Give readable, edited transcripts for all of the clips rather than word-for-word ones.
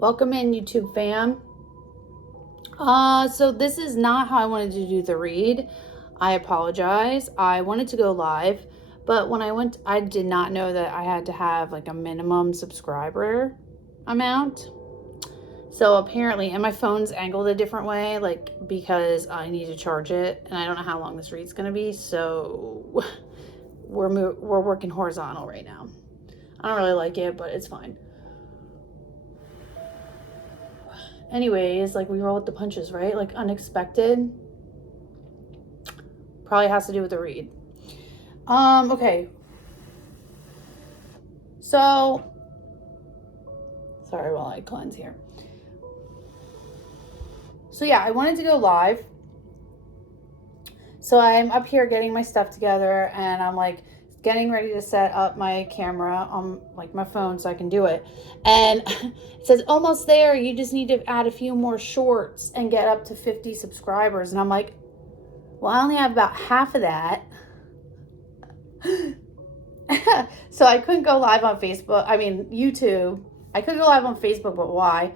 Welcome in, YouTube fam. So this is not how I wanted to do the read. I apologize. I wanted to go live, but when I went, I did not know that I had to have like a minimum subscriber amount. So apparently, and my phone's angled a different way, like because I need to charge it, and I don't know how long this read's gonna be. So we're working horizontal right now. I don't really like it, but it's fine. Anyways, like we roll with the punches, right? Like unexpected. Probably has to do with the read. Okay. So, sorry while I cleanse here. So yeah, I wanted to go live. So I'm up here getting my stuff together and I'm like getting ready to set up my camera on like my phone so I can do it. And it says almost there. You just need to add a few more shorts and get up to 50 subscribers. And I'm like, well, I only have about half of that. So I couldn't go live on Facebook. I mean, YouTube. I could go live on Facebook, but why?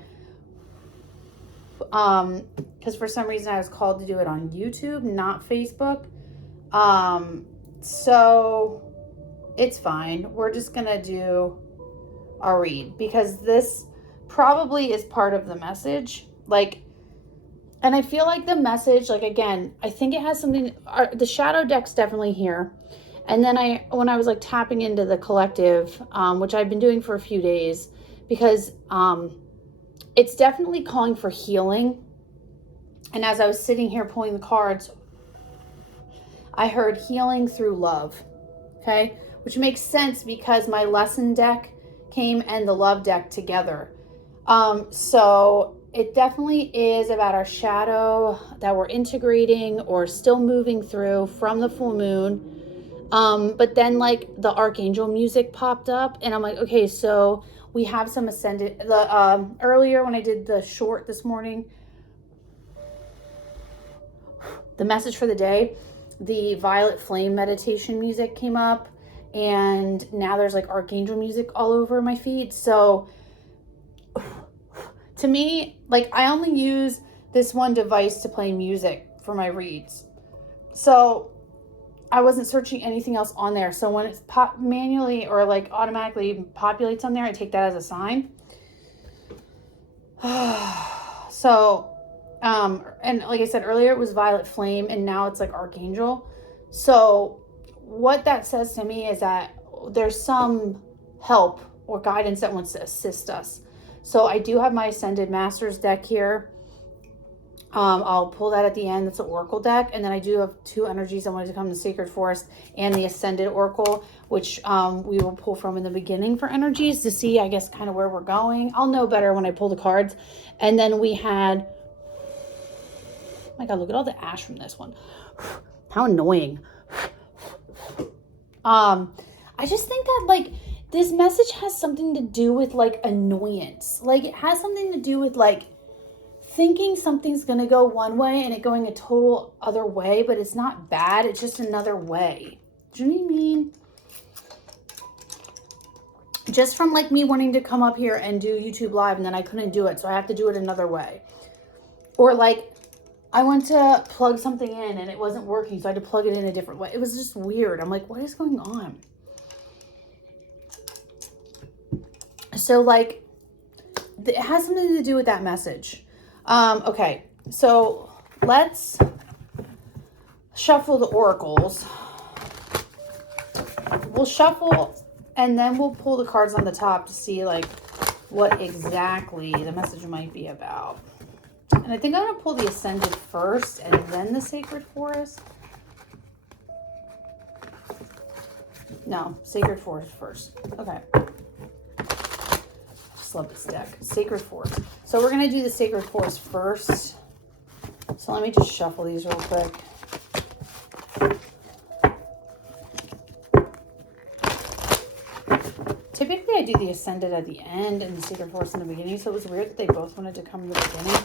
Because for some reason I was called to do it on YouTube, not Facebook. So it's fine. We're just gonna do a read because this probably is part of the message. Like, and I feel like the message, like again, I think it has something. The shadow deck's definitely here. And then when I was like tapping into the collective, which I've been doing for a few days, because it's definitely calling for healing. And as I was sitting here pulling the cards, I heard healing through love. Okay, which makes sense because my lesson deck came and the love deck together. So it definitely is about our shadow that we're integrating or still moving through from the full moon. But then like the archangel music popped up and I'm like, okay, so we have some ascended. Earlier when I did the short this morning, the message for the day, the violet flame meditation music came up, and now there's like archangel music all over my feed. So to me, like I only use this one device to play music for my reads. So I wasn't searching anything else on there. So when it's manually or like automatically populates on there, I take that as a sign. So, and like I said earlier, it was violet flame and now it's like archangel. So what that says to me is that there's some help or guidance that wants to assist us. So I do have my Ascended Masters deck here. I'll pull that at the end. That's an Oracle deck. And then I do have two energies I wanted to come to Sacred Forest and the Ascended Oracle, which we will pull from in the beginning for energies to see, I guess, kind of where we're going. I'll know better when I pull the cards. And then we had, oh my God, look at all the ash from this one. How annoying. I just think that like this message has something to do with like annoyance. Like it has something to do with like thinking something's going to go one way and it going a total other way, but it's not bad. It's just another way. Do you know what I mean? Just from like me wanting to come up here and do YouTube live and then I couldn't do it. So I have to do it another way. Or like I went to plug something in and it wasn't working. So I had to plug it in a different way. It was just weird. I'm like, what is going on? So like it has something to do with that message. Okay, so let's shuffle the oracles. We'll shuffle and then we'll pull the cards on the top to see like what exactly the message might be about. And I think I'm going to pull the Ascended first and then the Sacred Forest. No, Sacred Forest first. Okay. Love this deck. Sacred Forest. So we're going to do the Sacred Forest first. So let me just shuffle these real quick. Typically I do the Ascended at the end and the Sacred Forest in the beginning. So it was weird that they both wanted to come in the beginning.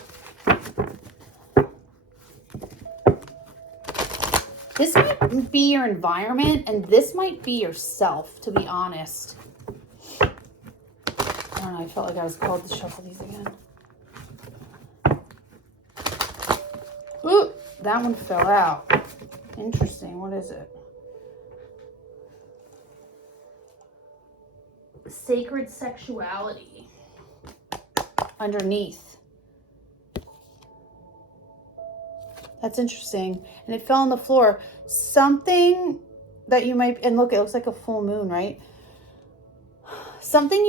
This might be your environment and this might be yourself, to be honest. don't know, I felt like I was called to shuffle these again. Ooh, that one fell out. Interesting. What is it? Sacred sexuality. Underneath. That's interesting. And it fell on the floor. Something that you might, and look, it looks like a full moon, right? Something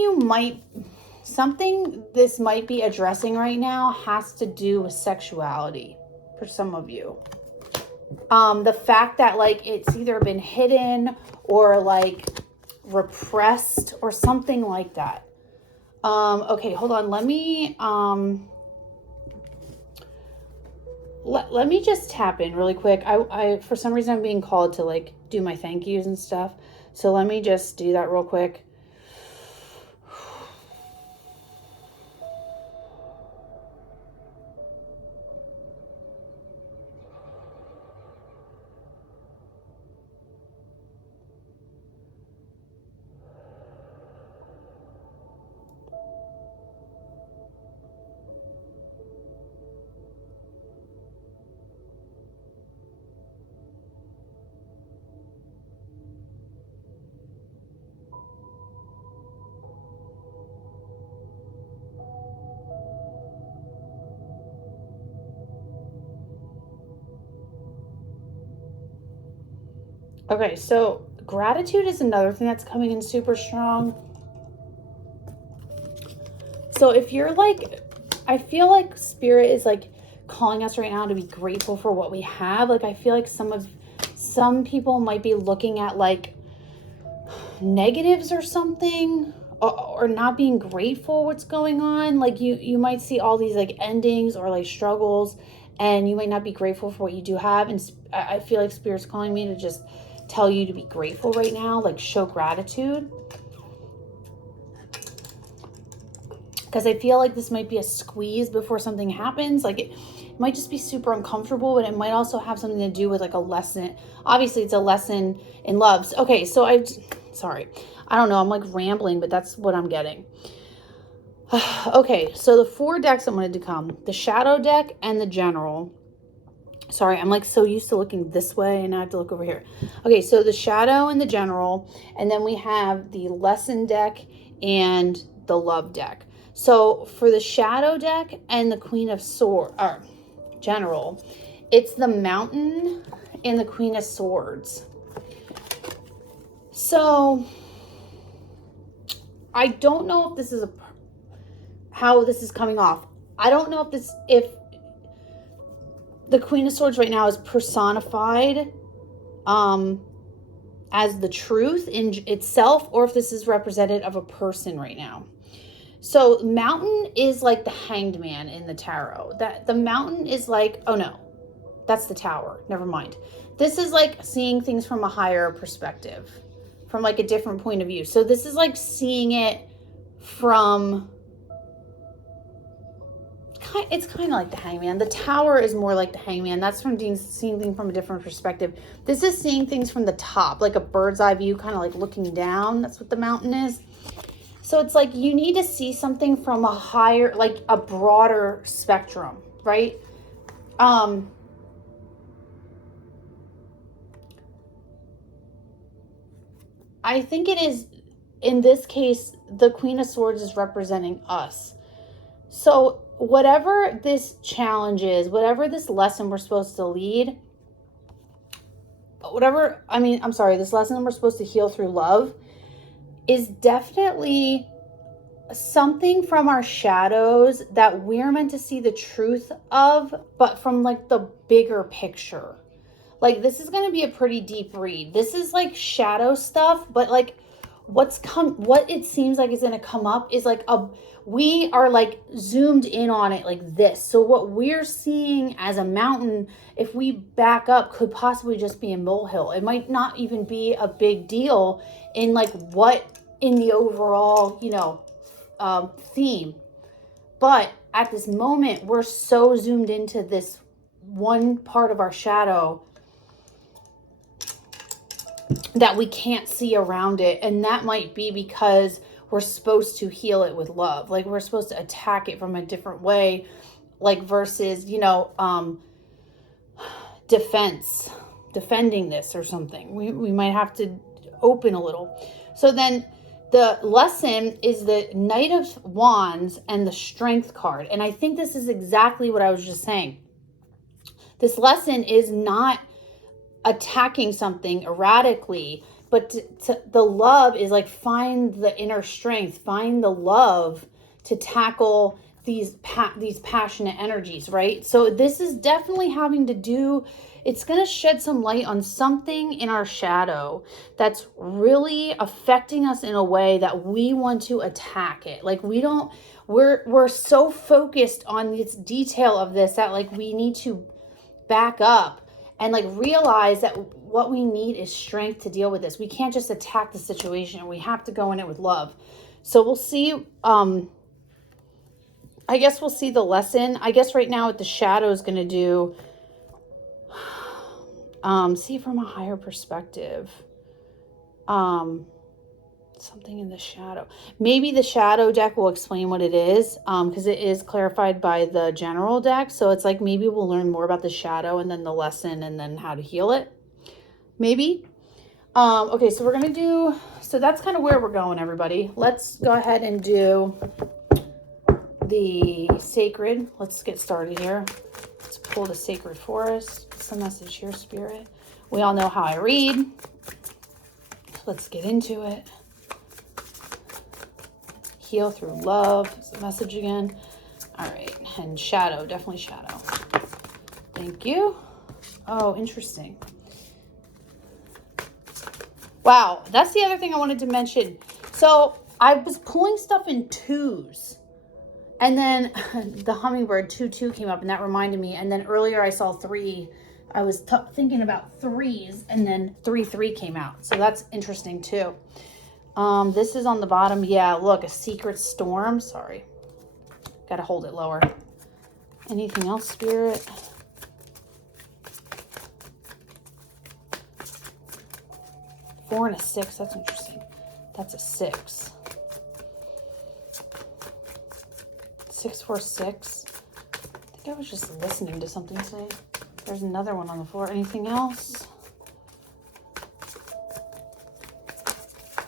this might be addressing right now has to do with sexuality for some of you. The fact that like it's either been hidden or like repressed or something like that. Okay, hold on. Let me let me just tap in really quick. I for some reason I'm being called to like do my thank yous and stuff. So let me just do that real quick. Okay, so gratitude is another thing that's coming in super strong. So if you're like, I feel like spirit is like calling us right now to be grateful for what we have. Like I feel like some people might be looking at like negatives or something, or not being grateful what's going on. Like you might see all these like endings or like struggles, and you might not be grateful for what you do have. And I feel like spirit's calling me to just tell you to be grateful right now, like show gratitude. Because I feel like this might be a squeeze before something happens. Like it might just be super uncomfortable, but it might also have something to do with like a lesson. Obviously, it's a lesson in love. Okay, so sorry. I don't know. I'm like rambling, but that's what I'm getting. Okay, so the 4 decks that wanted to come. The Shadow deck and the General. Sorry, I'm like so used to looking this way and I have to look over here. Okay, so the Shadow and the General, and then we have the Lesson deck and the Love deck. So for the Shadow deck and the Queen of Swords, or General, it's the Mountain and the Queen of Swords. So I don't know if this is how this is coming off. I don't know if the Queen of Swords right now is personified as the truth in itself, or if this is representative of a person right now. So Mountain is like the Hanged Man in the tarot. That the Mountain is like, oh no, that's the Tower. Never mind. This is like seeing things from a higher perspective, from like a different point of view. So this is like seeing it from, it's kind of like the Hangman. The Tower is more like the Hangman. That's from seeing things from a different perspective. This is seeing things from the top, like a bird's eye view, kind of like looking down. That's what the Mountain is. So it's like you need to see something from a higher, like a broader spectrum, right? I think it is, in this case, the Queen of Swords is representing us. So whatever this challenge is, whatever this lesson we're supposed to lead, this lesson we're supposed to heal through love is definitely something from our shadows that we're meant to see the truth of, but from like the bigger picture. Like this is going to be a pretty deep read. This is like shadow stuff, but like what it seems like is going to come up is like we are like zoomed in on it like this. So what we're seeing as a mountain, if we back up, could possibly just be a molehill. It might not even be a big deal in like what in the overall, theme. But at this moment, we're so zoomed into this one part of our shadow that we can't see around it. And that might be because we're supposed to heal it with love. Like we're supposed to attack it from a different way, like versus, defending this or something. We might have to open a little. So then the lesson is the Knight of Wands and the Strength card. And I think this is exactly what I was just saying. This lesson is not attacking something erratically, but the love is like find the inner strength, find the love to tackle these passionate energies, right? So this is definitely having to do, it's going to shed some light on something in our shadow that's really affecting us in a way that we want to attack it. Like we're so focused on this detail of this that like we need to back up and like realize that what we need is strength to deal with this. We can't just attack the situation. We have to go in it with love. So we'll see. I guess we'll see the lesson. I guess right now what the shadow is going to do, see from a higher perspective, something in the shadow. Maybe the shadow deck will explain what it is, because it is clarified by the general deck. So it's like maybe we'll learn more about the shadow and then the lesson and then how to heal it. Maybe. Okay, so we're going to do, so that's kind of where we're going, everybody. Let's go ahead and do the sacred. Let's get started here. Let's pull the sacred forest. What's the message here, Spirit? We all know how I read. So let's get into it. Heal through love is the message again. All right, and shadow, definitely shadow. Thank you. Oh, interesting. Wow, that's the other thing I wanted to mention. So I was pulling stuff in twos. And then the hummingbird 2-2 came up and that reminded me. And then earlier I saw 3. I was thinking about 3s and then 3-3 came out. So that's interesting too. This is on the bottom. Yeah, look, a secret storm. Sorry. Got to hold it lower. Anything else, Spirit? Four and a 6. That's interesting. That's a 6. 646. I think I was just listening to something today. There's another one on the floor. Anything else?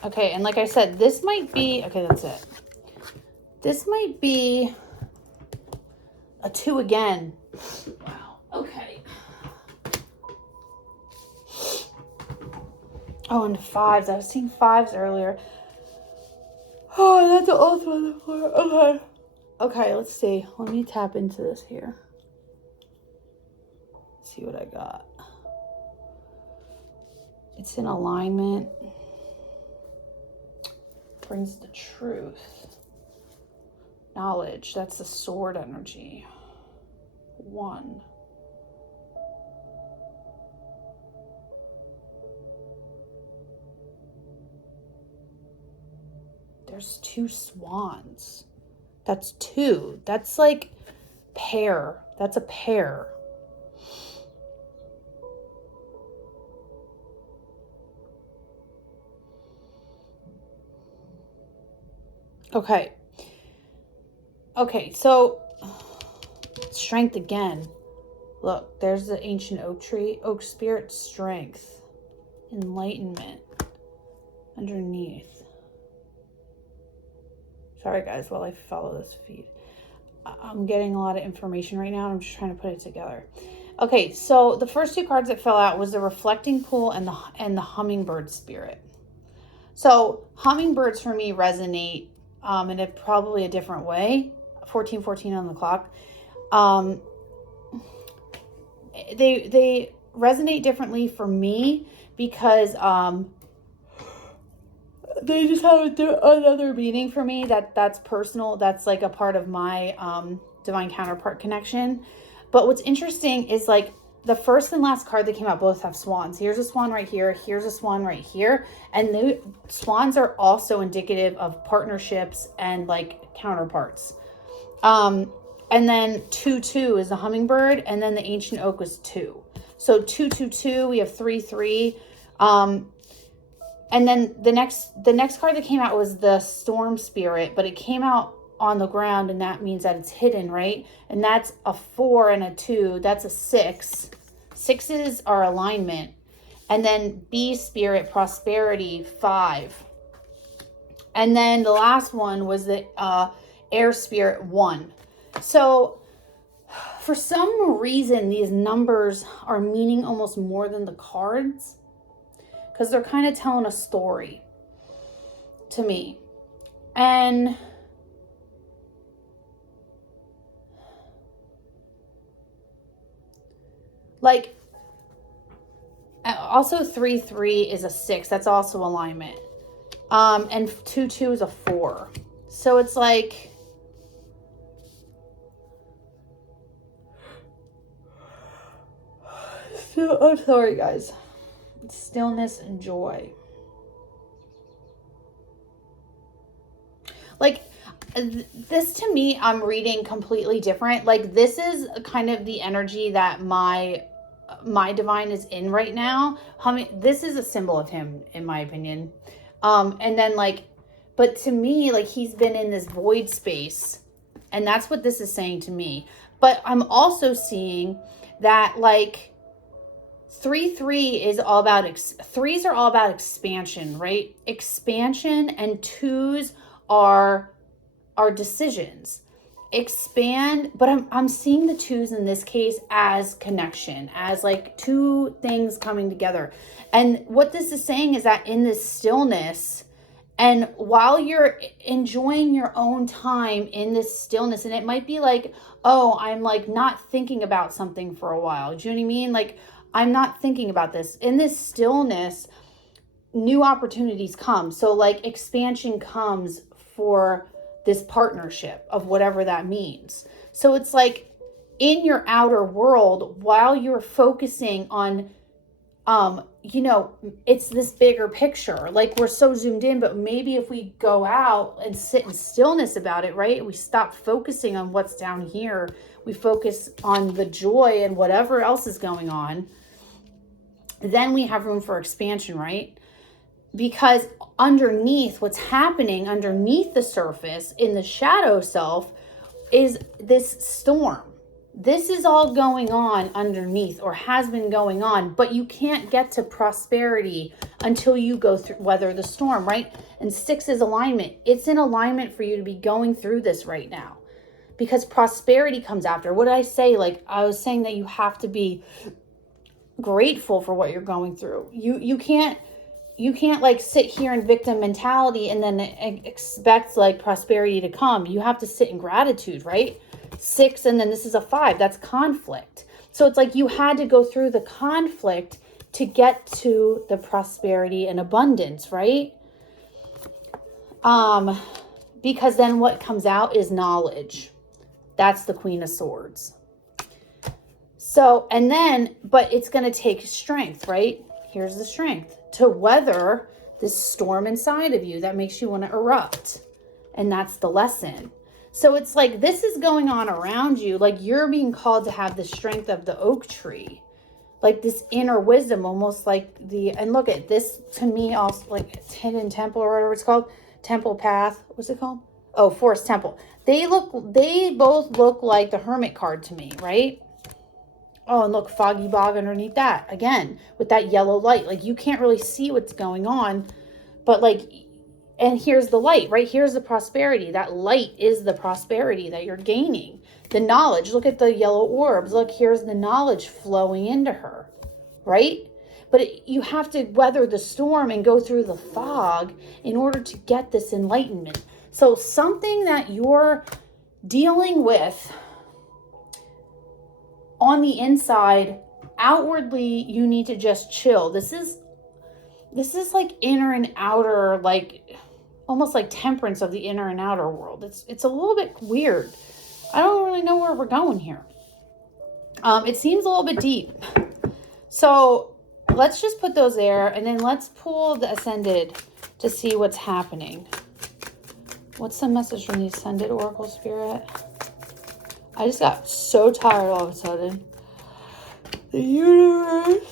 Okay, and like I said, this might be, okay, that's it. This might be a 2 again. Wow, okay. Oh, and 5s. I was seeing 5s earlier. Oh, that's also on the floor. Okay. Okay, let's see. Let me tap into this here. See what I got. It's in alignment. Brings the truth. Knowledge. That's the sword energy. 1. There's 2 swans. That's 2. That's like pair. That's a pair. Okay. Okay, so strength again. Look, there's the ancient oak tree. Oak spirit, strength. Enlightenment. Underneath. Sorry, guys, while I follow this feed. I'm getting a lot of information right now. I'm just trying to put it together. Okay, so the first 2 cards that fell out was the reflecting pool and the hummingbird spirit. So hummingbirds for me resonate in a probably a different way. 14:14 on the clock. They resonate differently for me because they just have another meaning for me that's personal. That's like a part of my divine counterpart connection. But what's interesting is like the first and last card that came out both have swans. Here's a swan right here. Here's a swan right here. And the swans are also indicative of partnerships and like counterparts. And then 2-2 is the hummingbird. And then the ancient oak was 2. So 2-2-2, we have 3-3. And then the next card that came out was the Storm Spirit, but it came out on the ground, and that means that it's hidden, right? And that's a 4 and a 2. That's a 6. 6s are alignment. And then Bee Spirit, Prosperity, 5. And then the last one was the Air Spirit, 1. So for some reason, these numbers are meaning almost more than the cards, because they're kind of telling a story to me. And like, also 3-3 is a 6. That's also alignment. And 2-2 is a 4. So it's like, so, I'm sorry, guys. Stillness and joy. Like, this to me, I'm reading completely different. Like, this is kind of the energy that my divine is in right now. This is a symbol of him, in my opinion. And then like, but to me, like, he's been in this void space, and that's what this is saying to me. But I'm also seeing that like 3-3 is all about, 3s are all about expansion, right? Expansion, and 2s are decisions. Expand, but I'm seeing the 2s in this case as connection, as like two things coming together. And what this is saying is that in this stillness, and while you're enjoying your own time in this stillness, and it might be like, oh, I'm like not thinking about something for a while. Do you know what I mean? Like, I'm not thinking about this. In this stillness, new opportunities come. So like expansion comes for this partnership of whatever that means. So it's like in your outer world, while you're focusing on, it's this bigger picture. Like, we're so zoomed in, but maybe if we go out and sit in stillness about it, right? We stop focusing on what's down here. We focus on the joy and whatever else is going on. Then we have room for expansion, right? Because underneath, what's happening underneath the surface in the shadow self is this storm. This is all going on underneath, or has been going on, but you can't get to prosperity until you go through, weather the storm, right? And 6 is alignment. It's in alignment for you to be going through this right now, because prosperity comes after. What did I say? Like, I was saying that you have to be grateful for what you're going through. You can't like sit here in victim mentality and then expect like prosperity to come. You have to sit in gratitude, right? 6, and then this is a 5. That's conflict. So it's like you had to go through the conflict to get to the prosperity and abundance, right? Because then what comes out is knowledge. That's the Queen of Swords. So, and then, but it's going to take strength, right? Here's the strength to weather this storm inside of you that makes you want to erupt. And that's the lesson. So it's like, this is going on around you. Like, you're being called to have the strength of the oak tree, like this inner wisdom, almost like and look at this to me also, like Hidden Temple or whatever it's called, Temple Path. What's it called? Oh, Forest Temple. They both look like the Hermit card to me, right? Oh, and look, Foggy Bog underneath that. Again, with that yellow light. Like, you can't really see what's going on. But, like, and here's the light, right? Here's the prosperity. That light is the prosperity that you're gaining. The knowledge. Look at the yellow orbs. Look, here's the knowledge flowing into her, right? But you have to weather the storm and go through the fog in order to get this enlightenment. So something that you're dealing with on the inside, outwardly, you need to just chill. This is like inner and outer, like almost like temperance of the inner and outer world. It's a little bit weird. I don't really know where we're going here. It seems a little bit deep. So let's just put those there, and then let's pull the Ascended to see what's happening. What's the message from the Ascended Oracle Spirit? I just got so tired all of a sudden. The universe.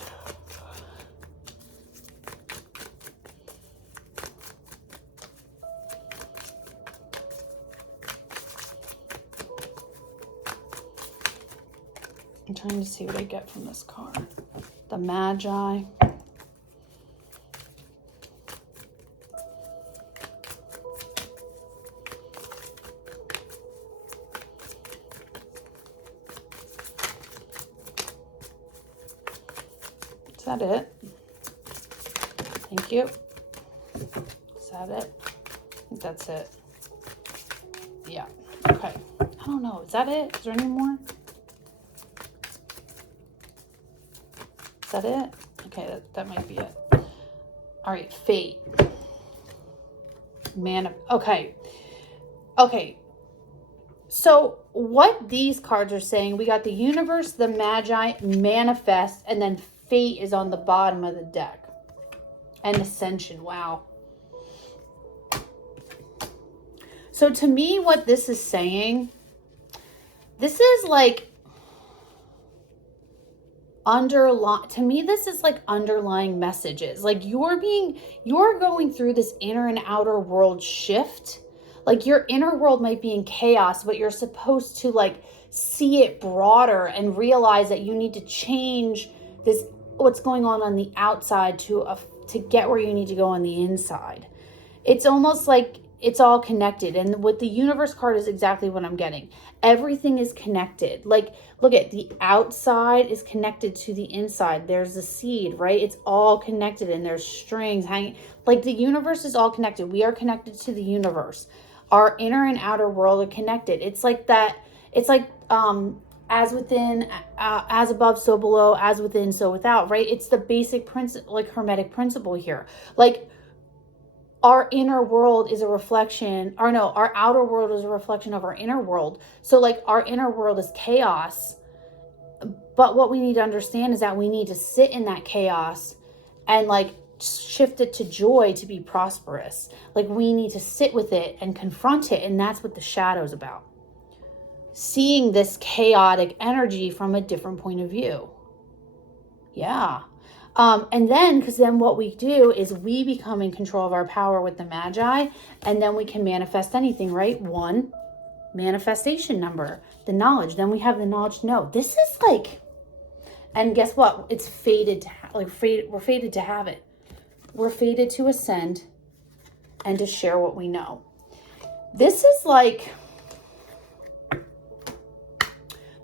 I'm trying to see what I get from this card. The Magi. Is that it? Thank you. Is that it? I think that's it. Yeah. Okay. I don't know. Is that it? Is there any more? Is that it? Okay, that might be it. All right, fate. Okay. Okay. So what these cards are saying, we got the universe, the Magi, manifest, and then fate is on the bottom of the deck. And ascension. Wow. So to me, what this is saying, this is like to me, this is like underlying messages. Like you're going through this inner and outer world shift. Like your inner world might be in chaos, but you're supposed to like see it broader and realize that you need to change what's going on the outside to get where you need to go on the inside. It's almost like it's all connected. And with the universe card is exactly what I'm getting. Everything is connected. Like, look at the outside is connected to the inside. There's a seed, right? It's all connected and there's strings hanging. Like the universe is all connected. We are connected to the universe. Our inner and outer world are connected. It's like that. It's like, as within, as above, so below, as within, so without, right? It's the basic principle, like hermetic principle here. Like, our inner world is a reflection, or no, our outer world is a reflection of our inner world. So like our inner world is chaos. But what we need to understand is that we need to sit in that chaos and like shift it to joy to be prosperous. Like we need to sit with it and confront it. And that's what the shadow is about. Seeing this chaotic energy from a different point of view. Yeah. And then, because then what we do is we become in control of our power with the Magi, and then we can manifest anything, right? 1, manifestation number, the knowledge. Then we have the knowledge to know. This is like, and guess what? It's fated to we're fated to have it. We're fated to ascend and to share what we know. This is like,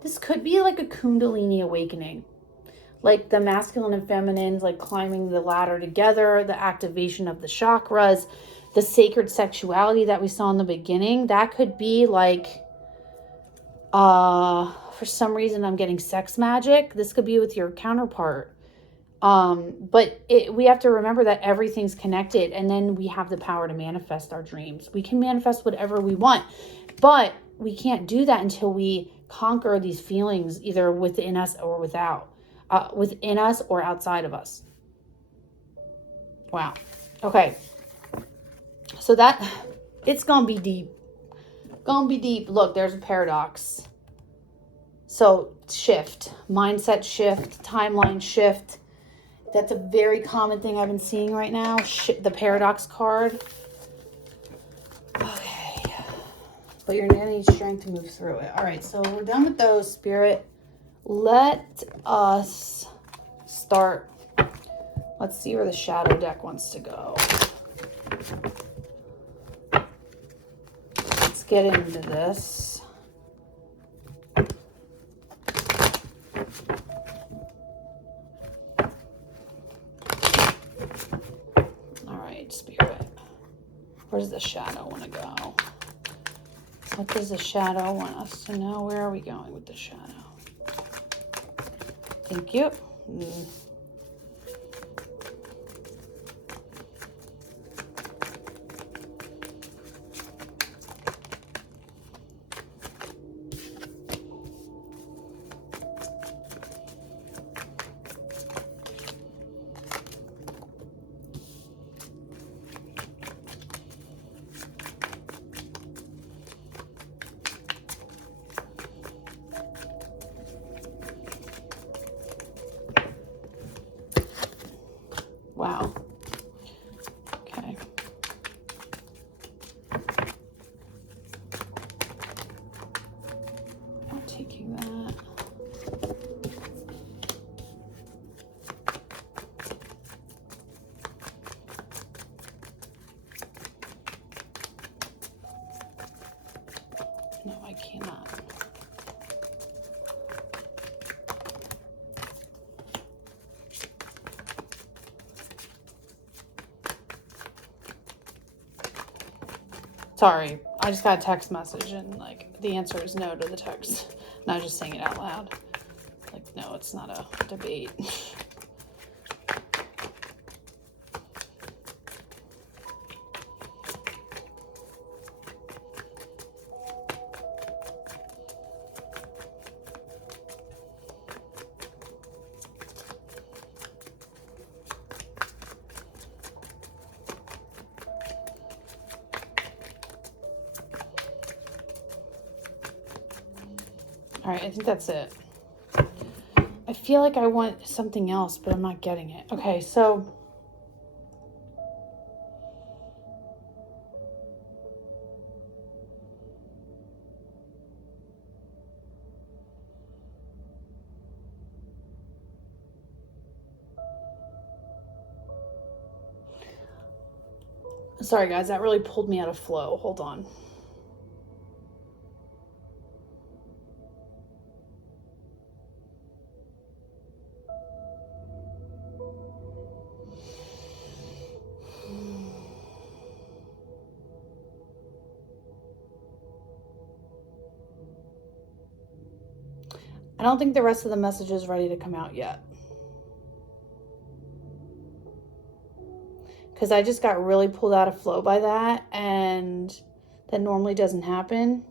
this could be like a Kundalini awakening. Like the masculine and feminine, like climbing the ladder together, the activation of the chakras, the sacred sexuality that we saw in the beginning. That could be like, for some reason I'm getting sex magic. This could be with your counterpart. But we have to remember that everything's connected, and then we have the power to manifest our dreams. We can manifest whatever we want, but we can't do that until we conquer these feelings either within us or without. Within us or outside of us. Wow. Okay. So it's going to be deep. Going to be deep. Look, there's a paradox. So shift, mindset shift, timeline shift. That's a very common thing I've been seeing right now. The paradox card. Okay. But you're going to need strength to move through it. All right. So we're done with those, Spirit. Let us start. Let's see where the shadow deck wants to go. Let's get into this. All right, Spirit. Where does the shadow want to go? What does the shadow want us to know? Where are we going with the shadow? Thank you. Wow. Okay. Not taking that. Sorry, I just got a text message and like the answer is no to the text. Not just saying it out loud. Like, no, it's not a debate. All right, I think that's it. I feel like I want something else, but I'm not getting it. Okay, so sorry guys, that really pulled me out of flow. Hold on. I don't think the rest of the message is ready to come out yet. Because I just got really pulled out of flow by that, and that normally doesn't happen.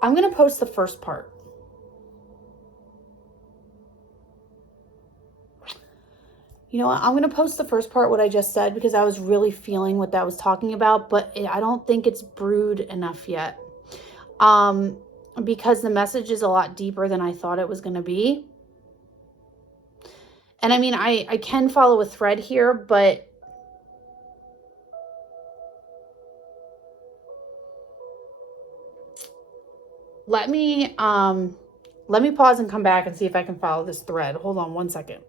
I'm going to post the first part. You know what? I'm going to post the first part, what I just said, because I was really feeling what that was talking about, but I don't think it's brewed enough yet. Because the message is a lot deeper than I thought it was going to be. And I mean, I can follow a thread here, but let me pause and come back and see if I can follow this thread. Hold on one second.